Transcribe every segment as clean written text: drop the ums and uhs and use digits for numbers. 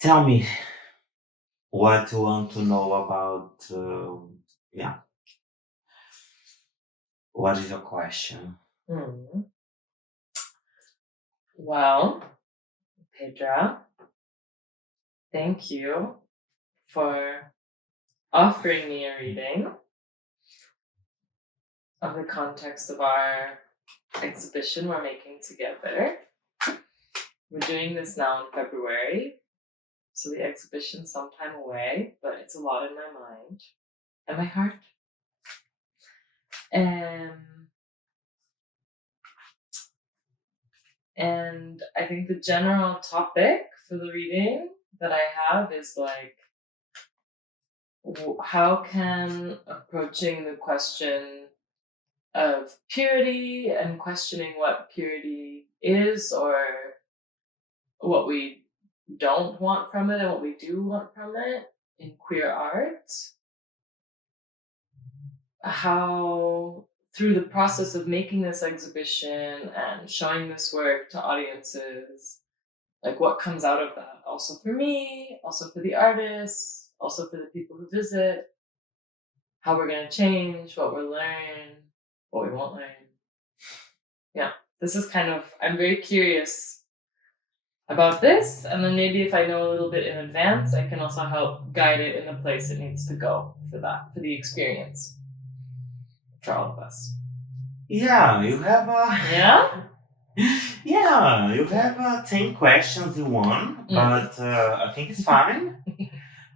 Tell me what you want to know about. Yeah, what is your question? Well, Pêdra, thank you for offering me a reading of the context of our exhibition we're making together. We're doing this now in February, so the exhibition's some time away, but it's a lot in my mind and my heart. And I think the general topic for the reading that I have is like, how can approaching the question of purity and questioning what purity is, or what we don't want from it and what we do want from it in queer art, how through the process of making this exhibition and showing this work to audiences, like what comes out of that, also for me, also for the artists, also for the people who visit, how we're going to change, what we'll learn, what we won't learn. Yeah, this is kind of, I'm very curious about this, and then maybe if I know a little bit in advance, I can also help guide it in the place it needs to go for that, for the experience, for all of us. Yeah, you have Yeah? Yeah, you have 10 questions in one, but I think it's fine.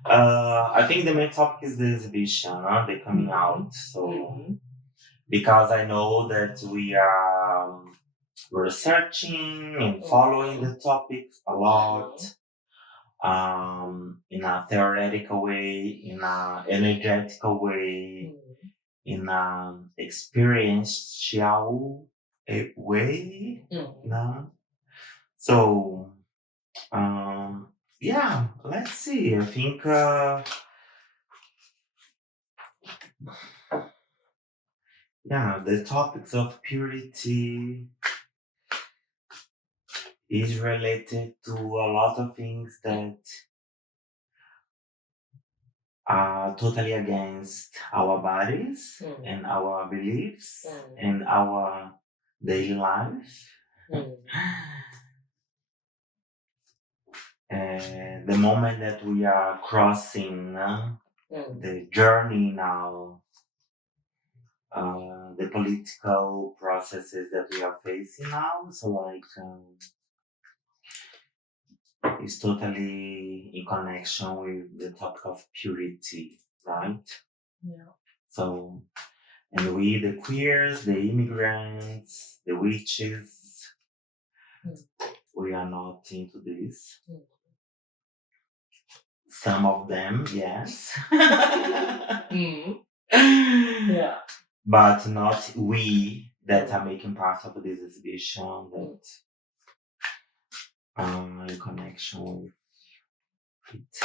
I think the main topic is the exhibition, the coming out. So, because I know that we are researching and following the topics a lot, in a theoretical way, in an energetical way, in an experiential way. No? So, yeah, let's see. I think the topics of purity is related to a lot of things that are totally against our bodies and our beliefs and our daily life. And the moment that we are crossing the journey now, the political processes that we are facing now, so like it's totally in connection with the topic of purity, right? Yeah. So, and we, the queers, the immigrants, the witches, we are not into this. Some of them, yes. Yeah. But not we that are making part of this exhibition that in connection with it.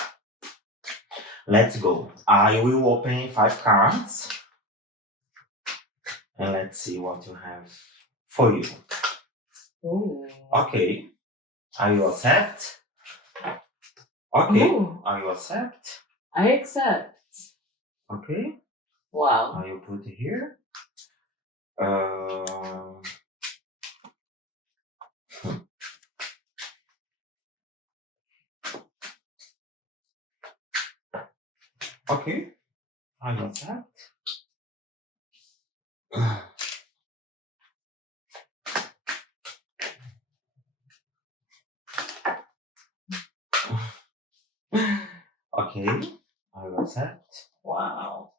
Let's go. I will open 5 cards and let's see what you have for you. Ooh. Okay. Are you accept? Okay. Ooh. Are you accept? I accept. Okay. Wow. I will put it here. Okay. I accept. Okay. I accept. Wow.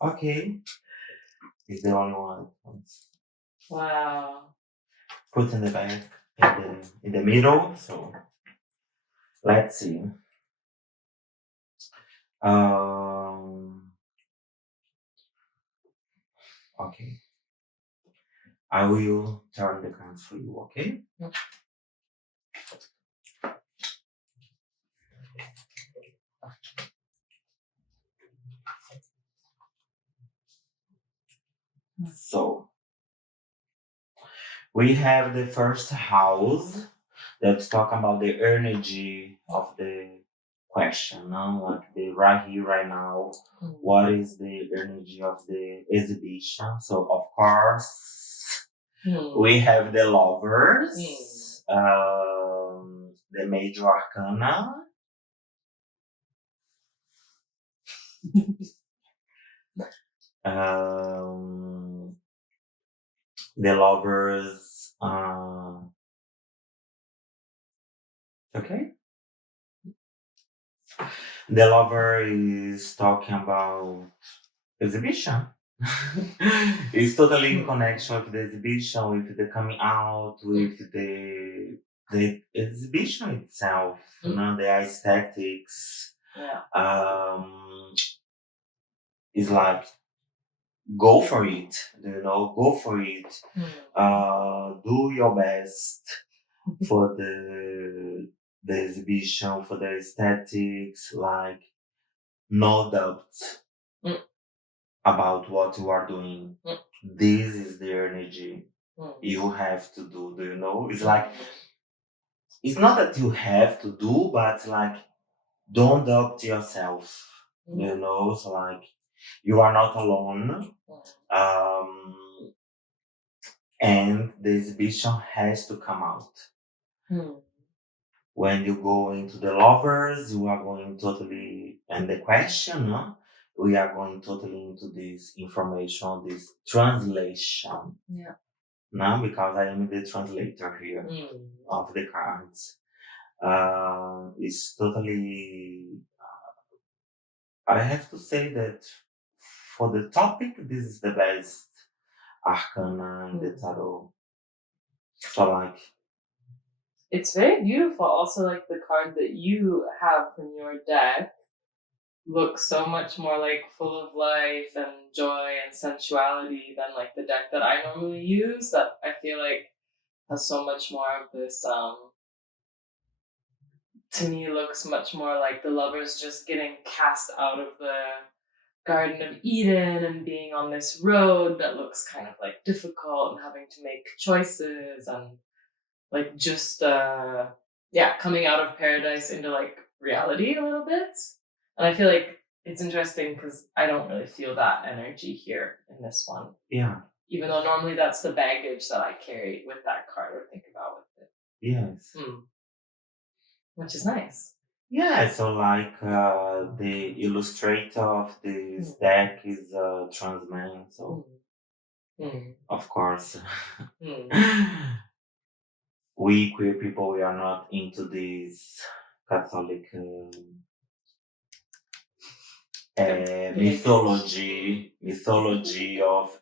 Okay. It's the only one. Wow. Put in the back, in the middle. So let's see. Okay. I will turn the cards for you. Okay. Yep. So We have the first house that's talking about the energy of the question, no? Like the right here, right now. What is the energy of the exhibition? So of course we have the lovers, the major arcana. The lovers. Okay. The lover is talking about exhibition. It's totally in connection with the exhibition, with the coming out, with the exhibition itself, you know, the aesthetics. Yeah. It's like go for it, you know, go for it. Do your best for the exhibition, for the aesthetics, like no doubt about what you are doing. This is the energy you have to do you know? It's like, it's not that you have to do, but like, don't doubt yourself, you know? So like, you are not alone. And the exhibition has to come out. When you go into the lovers, you are going totally, and the question, we are going totally into this information, this translation. Yeah. Now, because I am the translator here of the cards. It's totally, I have to say that for the topic, this is the best arcana in the tarot. So like, it's very beautiful. Also, like the card that you have from your deck looks so much more like full of life and joy and sensuality than like the deck that I normally use, that I feel like has so much more of this to me looks much more like the lovers just getting cast out of the Garden of Eden and being on this road that looks kind of like difficult and having to make choices and like just coming out of paradise into like reality a little bit. And I feel like it's interesting because I don't really feel that energy here in this one. Yeah. Even though normally that's the baggage that I carry with that card or think about with it. Yes. Which is nice. Yeah, so like the illustrator of this deck is a trans man, so of course we queer people, we are not into this Catholic mythology of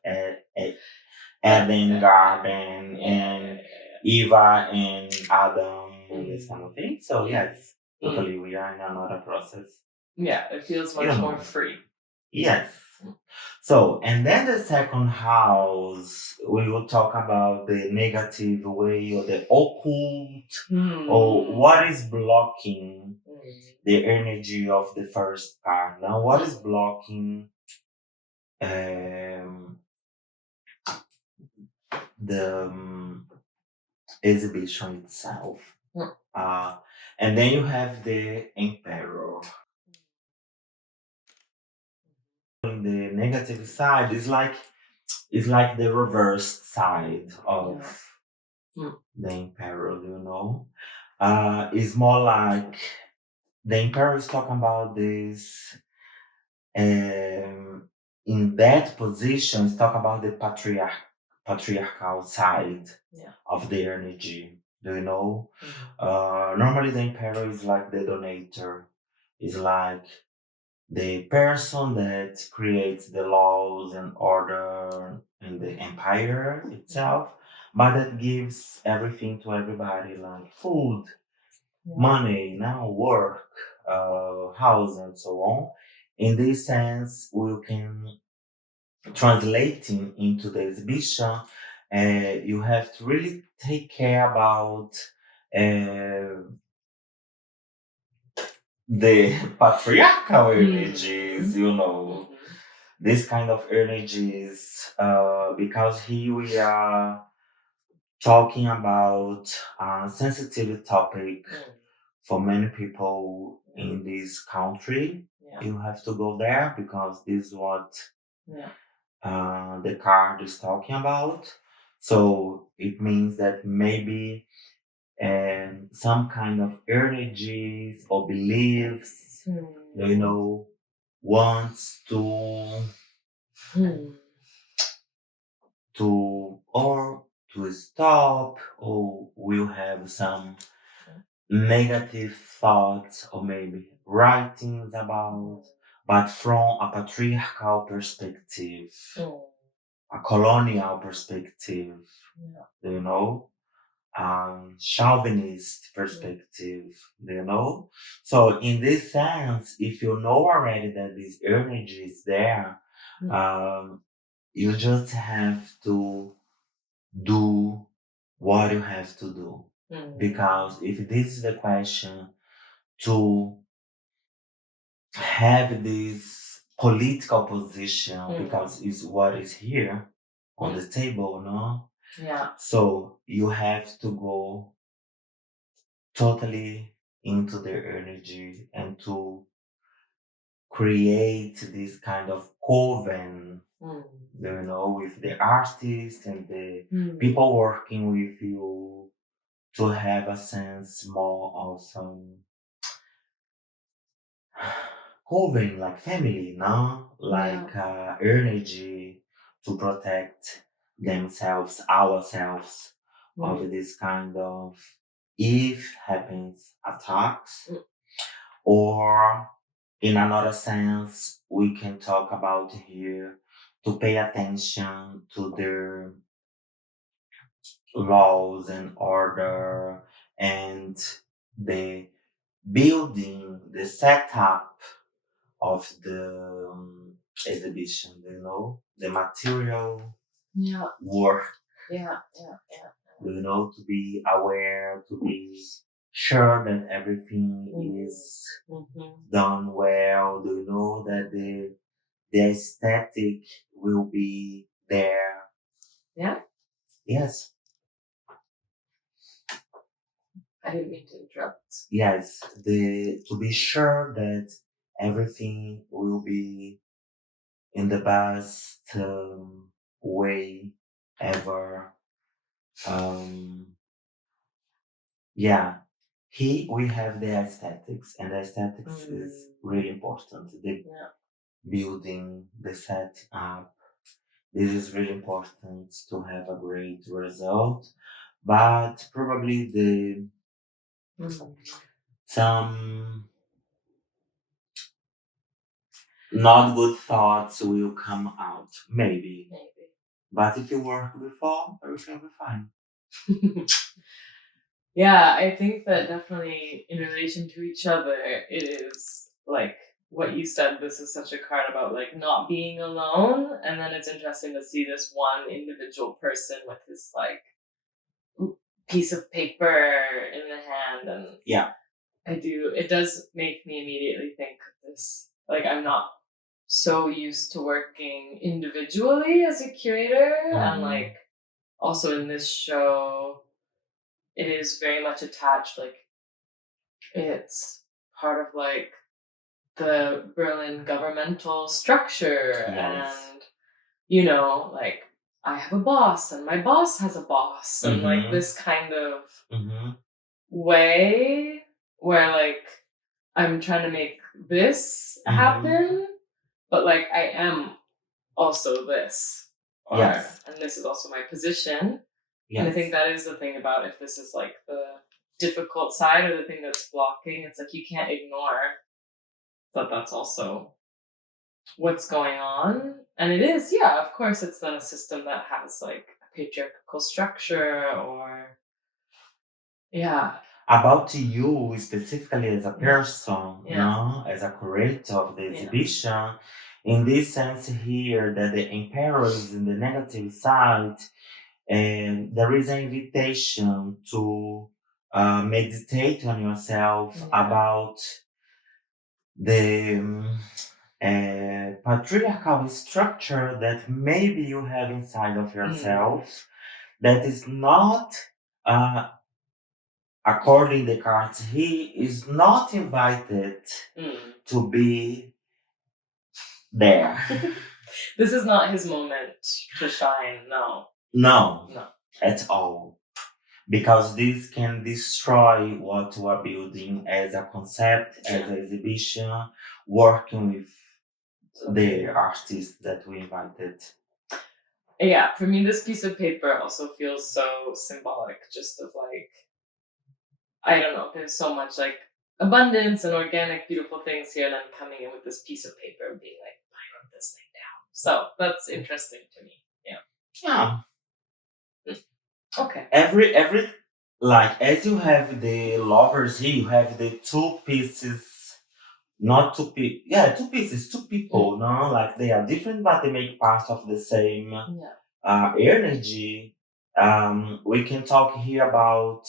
Eden Garden and Eva and Adam and this kind of thing. So yes, totally, we are in another process. Yeah, it feels much more free. Yes. So, and then the second house, we will talk about the negative way or the occult, or what is blocking the energy of the first card. Now, what is blocking the exhibition itself? And then you have the Emperor. On the negative side is like the reversed side of the Emperor, you know. It's more like the Emperor is talking about this in that position, it's talking about the patriarchal side of the energy, do you know? Normally the Emperor is like the donator, is like the person that creates the laws and order in the empire itself, but that gives everything to everybody, like food, money, now work, house, and so on. In this sense, we can translating into the exhibition. You have to really take care about the patriarchal energies, you know, this kind of energies, because here we are talking about a sensitive topic for many people in this country. Yeah. You have to go there because this is what Yeah. the card is talking about. So it means that maybe some kind of energies or beliefs, you know, wants to or to stop, or will have some negative thoughts or maybe writings about, but from a patriarchal perspective, a colonial perspective, you know, chauvinist perspective, you know. So in this sense, if you know already that this energy is there, you just have to do what you have to do. Because if this is the question, to have this political position, because it's what is here on the table, no? Yeah. So you have to go totally into their energy and to create this kind of coven, you know, with the artists and the people working with you, to have a sense more of coven, like family, no? Like energy to protect themselves, ourselves, of this kind of, if happens, attacks. Or in another sense, we can talk about here to pay attention to their laws and order and the building, the setup of the exhibition, you know, the material work, you know, to be aware, to be sure that everything is done well, you know, that the aesthetic will be there. Yeah? Yes. I didn't mean to interrupt. Yes, to be sure that everything will be in the best way ever. Yeah, we have the aesthetics, and the aesthetics is really important. The building, the setup, this is really important to have a great result. But probably some not good thoughts will come out, maybe. But if you work before, everything will be fine. Yeah, I think that definitely in relation to each other, it is like what you said. This is such a card about like not being alone, and then it's interesting to see this one individual person with this like piece of paper in the hand, and it does make me immediately think of this. Like, I'm not so used to working individually as a curator, and like also in this show, it is very much attached. Like, it's part of like the Berlin governmental structure, and you know, like I have a boss, and my boss has a boss, and like this kind of way where like I'm trying to make this happen, but like I am also this. And this is also my position. And I think that is the thing about if this is like the difficult side or the thing that's blocking, it's like you can't ignore that that's also what's going on. And it is, of course, it's then a system that has like a patriarchal structure or about you specifically as a person, as a curator of the exhibition, in this sense here, that the emperor is in the negative side, and there is an invitation to meditate on yourself about the patriarchal structure that maybe you have inside of yourself, that is not, uh, according the cards, he is not invited to be there. This is not his moment to shine, no. No, No. at all. Because this can destroy what we are building as a concept, as an exhibition, working with the artists that we invited. Yeah, for me, this piece of paper also feels so symbolic, just of like, I don't know, there's so much like abundance and organic, beautiful things here, and I'm coming in with this piece of paper and being like, I wrote this thing down. So that's interesting to me. Yeah. Okay. Every like, as you have the lovers here, you have the two pieces, not two people. Yeah, two pieces, two people. No, like they are different, but they make part of the same energy. We can talk here about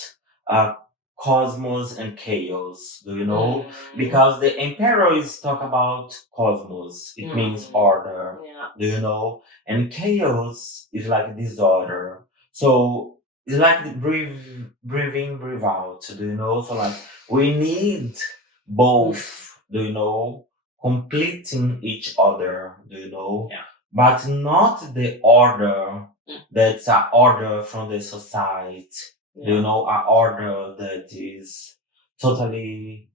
cosmos and chaos. Do you know? Because the emperor is talk about cosmos. It means order. Yeah. Do you know? And chaos is like disorder. So it's like the breathe in, breathe out. Do you know? So like we need both. Do you know? Completing each other. Do you know? Yeah. But not the order that's an order from the society. Yeah. You know, an order that is totally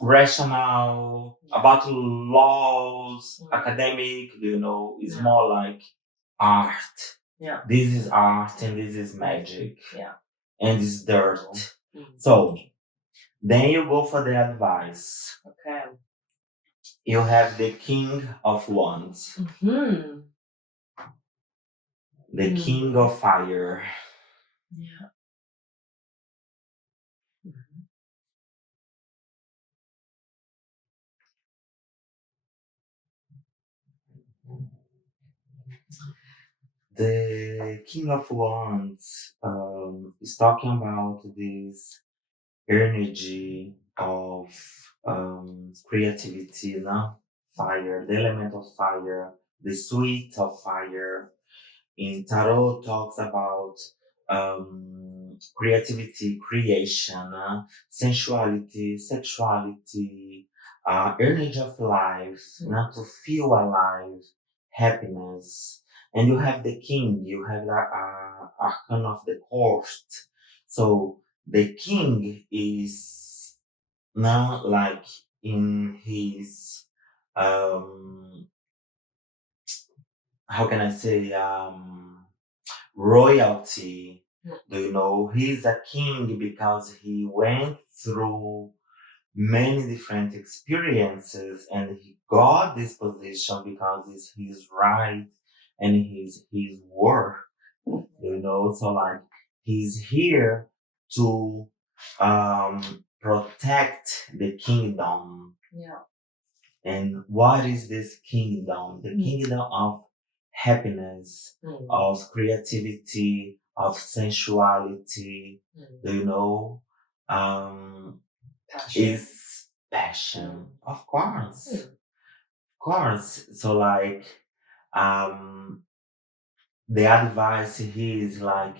rational, about laws, academic, you know, it's more like art. Yeah. This is art and this is magic. Yeah. And it's dirt. So then you go for the advice. Okay. You have the King of Wands. The King of Fire. Yeah. The King of Wands is talking about this energy of creativity, you know? Fire, the element of fire, the sweet of fire. In Tarot talks about creativity, creation, sensuality, sexuality, energy of life, not to feel alive, happiness. And you have the king, you have the arcana of the court. So the king is now like in his how can I say royalty. Do you know he's a king because he went through many different experiences and he got this position because it's his right and his work. You know, so like he's here to protect the kingdom. Yeah. And what is this kingdom? The kingdom of happiness, of creativity, of sensuality. Do you know? Passion. Is passion. Of course. Of course. So like the advice here is like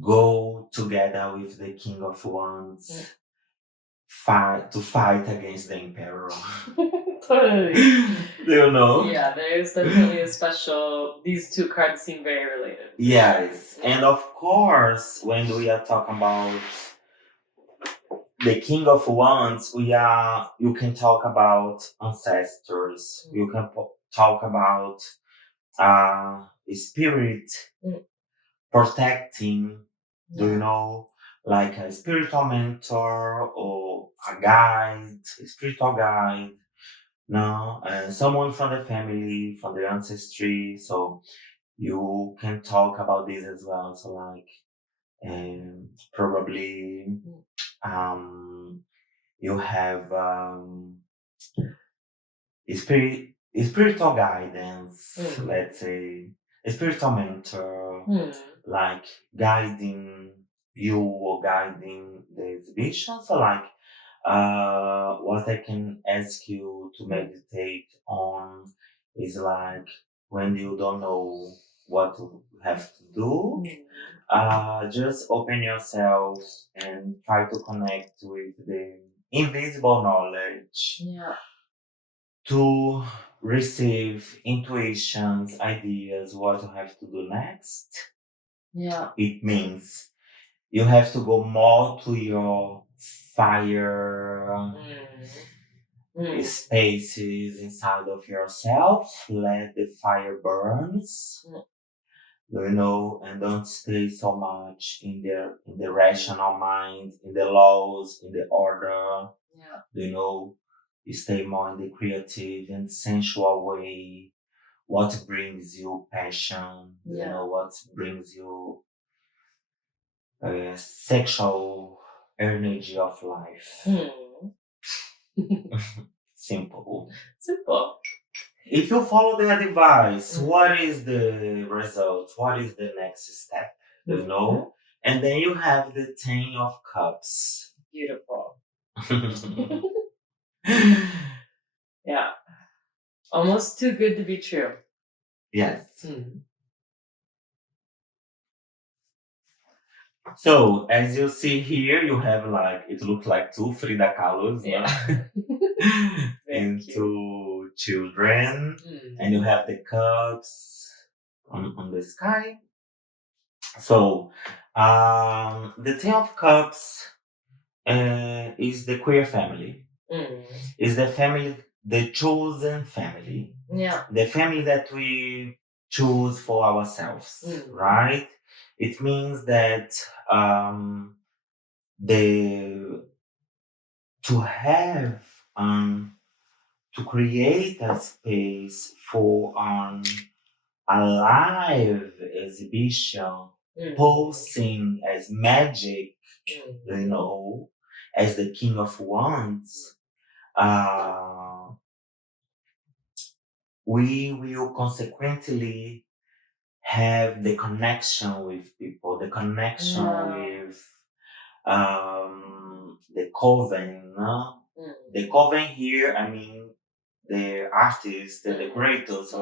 go together with the King of Wands. Fight against the emperor. Totally. Do you know? Yeah, there is definitely a special. These two cards seem very related. Yes, and of course, when we are talking about the King of Wands, you can talk about ancestors. You can talk about spirit protecting. Do you know? Like a spiritual mentor or a guide, a spiritual guide, no, and someone from the family, from the ancestry. So you can talk about this as well. So like, probably, you have spiritual guidance. Let's say a spiritual mentor, like guiding you or guiding the exhibition. So like, what I can ask you to meditate on is like when you don't know what you have to do. Just open yourself and try to connect with the invisible knowledge to receive intuitions, ideas, what you have to do next. It means you have to go more to your fire spaces inside of yourself. Let the fire burns. And don't stay so much in the rational mind, in the laws, in the order. You stay more in the creative and sensual way. What brings you passion? What brings you sexual energy of life. Simple. If you follow the advice, what is the result? What is the next step? And then you have the 10 of Cups. Beautiful. Yeah. Almost too good to be true. Yes. So, as you see here, you have it looks like 2 Frida Kahlos. And 2 children. And you have the cups on the sky. So, the 10 of Cups is the queer family. Is the family, the chosen family. The family that we choose for ourselves, right? It means that to create a space for a live exhibition, posing as magic, as the King of Wands, we will consequently have the connection with people, the connection with the coven. The coven here, I mean, the artists, the decorators,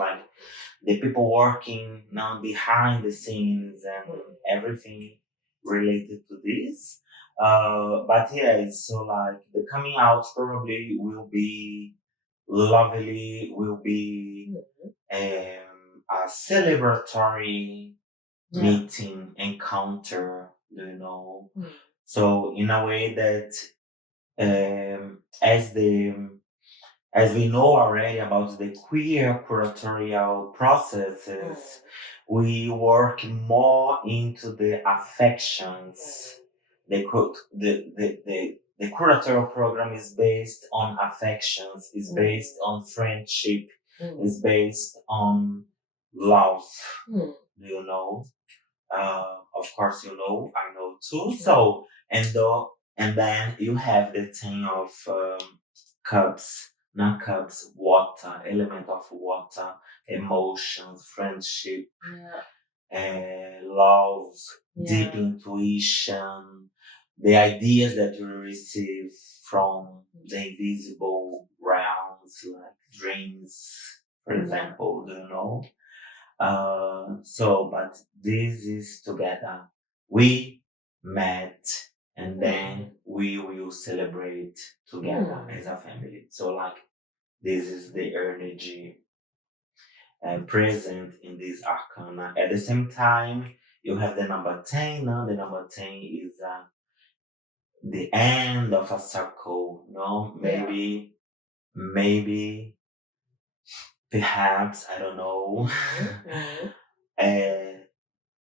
the people working behind the scenes and everything related to this. But so the coming out probably will be lovely, will be a celebratory meeting, encounter, So in a way that as we know already about the queer curatorial processes, we work more into the affections. The curatorial program is based on affections, is based on friendship, is based on love. Of course, I know too. So, and then you have the 10 of cups, not cups, water, element of water, emotions, friendship, love, deep intuition, the ideas that you receive from the invisible realms, like dreams, for example, but this is together. We met and then we will celebrate together as a family. So this is the energy present in this arcana. At the same time, you have the number 10. The number 10 is the end of a circle. Maybe, perhaps, I don't know.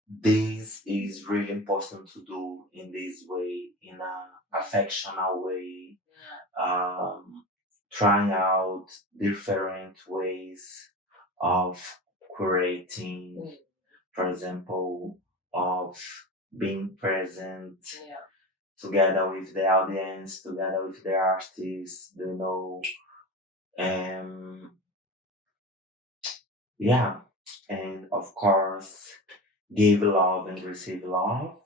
This is really important to do in this way, in an affectional way, trying out different ways of creating, for example, of being present together with the audience, together with the artists, and of course, give love and receive love.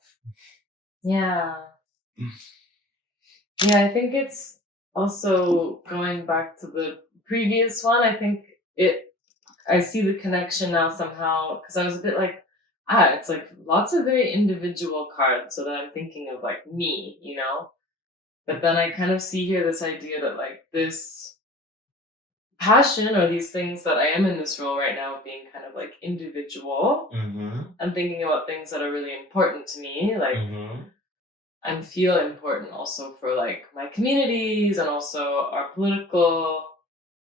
I think it's also going back to the previous one. I think I see the connection now somehow, because I was a bit like, it's like lots of very individual cards, so that I'm thinking of like me, you know? But then I kind of see here this idea that like this passion or these things that I am in this role right now of being kind of like individual and thinking about things that are really important to me, like and feel important also for like my communities and also our political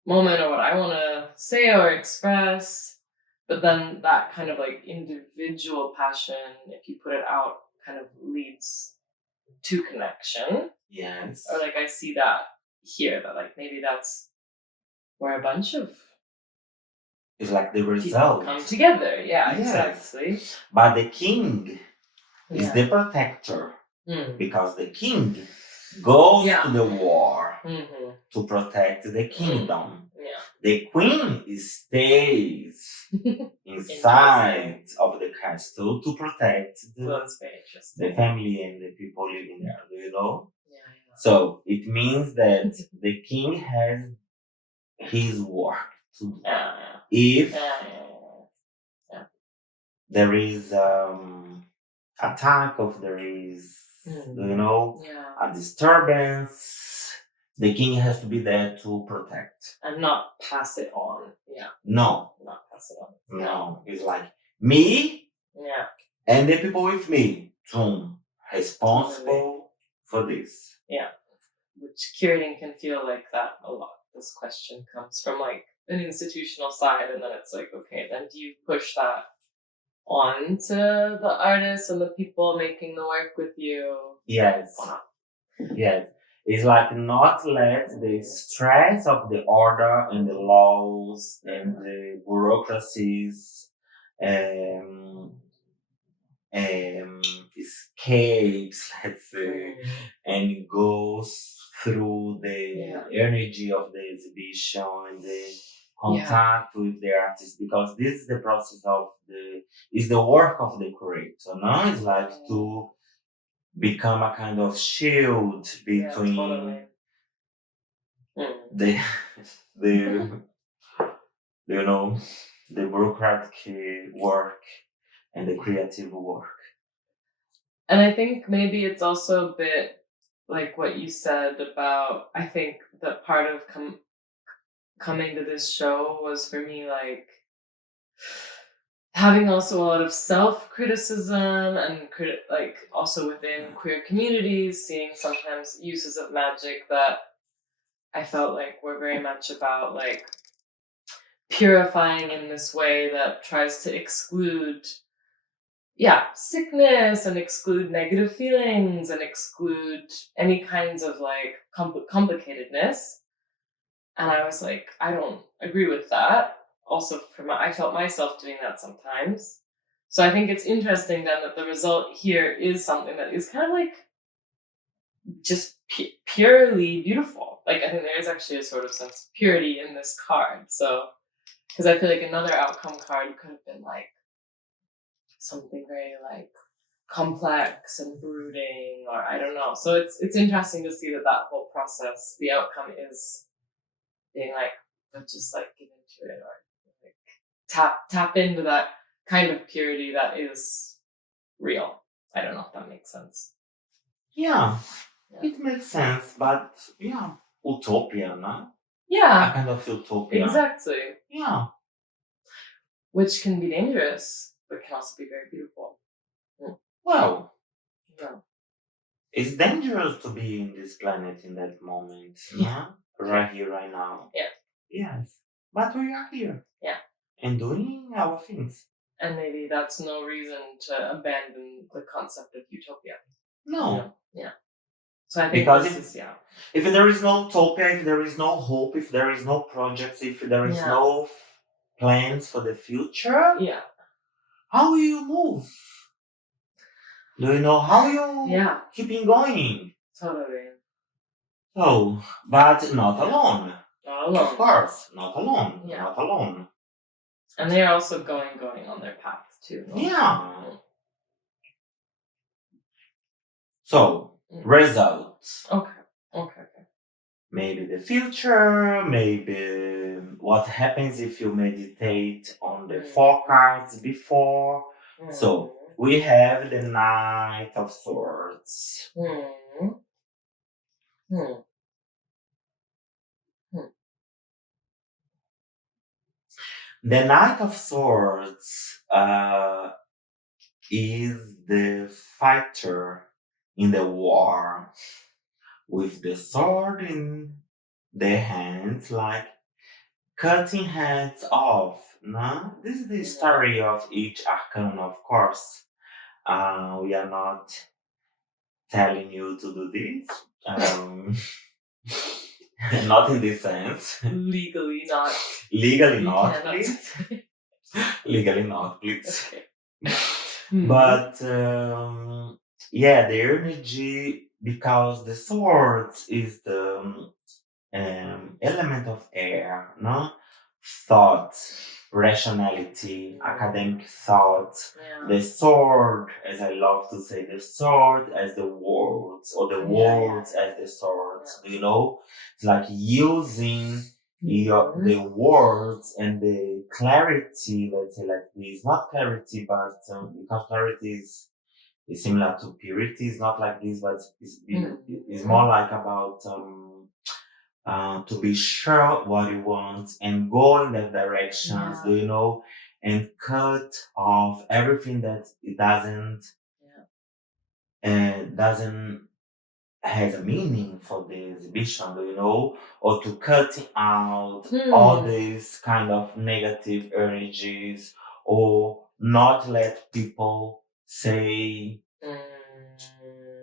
moment or what I want to say or express. But then that kind of like individual passion, if you put it out, kind of leads to connection. Yes. Or like I see that here, that like maybe that's where a bunch of it's like the people result come together. Yeah, Yes. exactly. But the king is Yeah. the protector because the king goes to the war to protect the kingdom. The queen stays inside of the castle to protect That's very interesting. the family and the people living there. Do you know? Yeah. So it means that the king has his work to do. If there is attack, if there is do you know a disturbance, the king has to be there to protect and not pass it on. No, Not pass it on. no, it's like me and the people with me responsible for this. Which curating can feel like that a lot. This question comes from like an institutional side, and then it's like, okay, then do you push that on to the artists and the people making the work with you? Yes. Yes. It's like not let the stress of the order and the laws and the bureaucracies escapes, let's say, and goes through the energy of the exhibition and the contact with the artist, because this is the process of the work of the curator. No, it's like to become a kind of shield between the you know, the bureaucratic work and the creative work. And I think maybe it's also a bit like what you said about, I think that part of coming to this show was for me like having also a lot of self-criticism and like also within queer communities, seeing sometimes uses of magic that I felt like were very much about like purifying in this way that tries to exclude sickness and exclude negative feelings and exclude any kinds of like complicatedness. And I was like, I don't agree with that. Also, I felt myself doing that sometimes. So I think it's interesting then that the result here is something that is kind of like just purely beautiful. Like I think there is actually a sort of sense of purity in this card. So, because I feel like another outcome card could have been like something very like complex and brooding, or I don't know. So it's interesting to see that whole process, the outcome is being like, let's just like get into it, or like tap into that kind of purity that is real. I don't know if that makes sense. Yeah. It makes sense, but utopia, no? Yeah. A kind of utopia. Exactly. Yeah. Which can be dangerous, but can also be very beautiful. Well, it's dangerous to be in this planet in that moment. Yeah. Right here, right now. Yeah. Yes. But we are here. Yeah. And doing our things. And maybe that's no reason to abandon the concept of utopia. No. Yeah. So I think because if there is no utopia, if there is no hope, if there is no projects, if there is no plans for the future, how will you move? Do you know how you keeping going? Totally. So, but not alone. Not alone. Of course, not alone. Not alone. And they are also going on their path too. No? Yeah. So, results. Okay. maybe the future, maybe what happens if you meditate on the 4 cards before. So we have the Knight of Swords. The Knight of Swords is the fighter in the war with the sword in their hands, like cutting heads off. No? This is the story of each arcana, of course. We are not telling you to do this. Not in this sense. Legally not. Legally You not, cannot please. say. Legally not, please. Okay. But yeah, the energy, because the swords is the element of air, no? Thought, rationality, academic thought. Yeah. The sword, as I love to say, the sword as the words, or the words as the swords. Yeah. You know, it's like using the words and the clarity. Let's say like this, not clarity, but because clarity is similar to purity. It's not like this, but it's more like about to be sure what you want and go in that directions, you know, and cut off everything that it doesn't has a meaning for the exhibition, you know, or to cut out all these kind of negative energies, or not let people say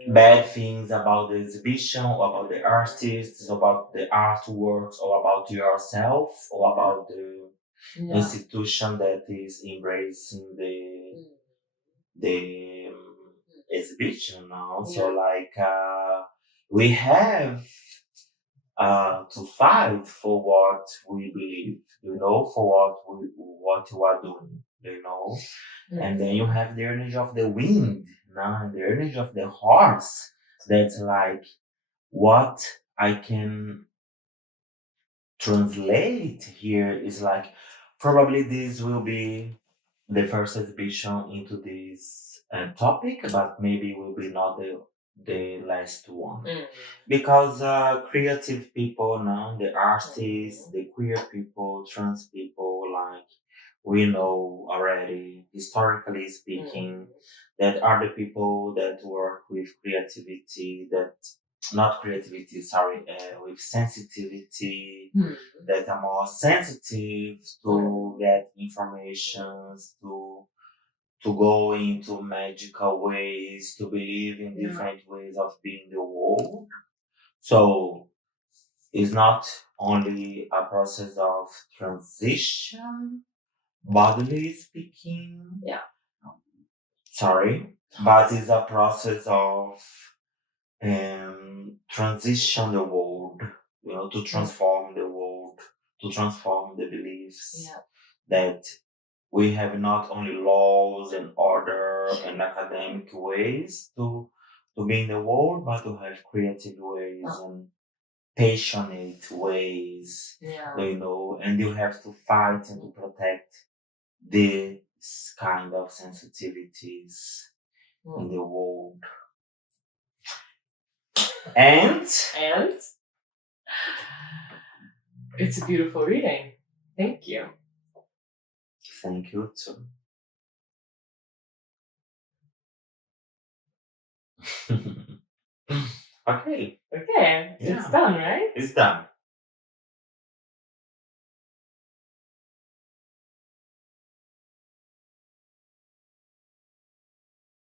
bad things about the exhibition, or about the artists, about the artworks, or about yourself, or about the institution that is embracing the exhibition now. So like we have to fight for what we believe, you know, for what you are doing, you know. And then you have the energy of the wind, and the energy of the horse. That's like what I can translate here is like, probably this will be the first exhibition into this topic, but maybe will be not the last one. Because creative people now, the artists, the queer people, trans people, like we know already, historically speaking, that are the people that work with creativity, with sensitivity, that are more sensitive to get informations, to go into magical ways, to believe in different ways of being the world. So it's not only a process of transition, bodily speaking. But it's a process of transition the world, you know, to transform the world, to transform the beliefs that we have not only laws and order and academic ways to be in the world, but to have creative ways and passionate ways, you know, and you have to fight and to protect this kind of sensitivities in the world. And it's a beautiful reading. Thank you. Thank you too. Okay. It's done, right? It's done.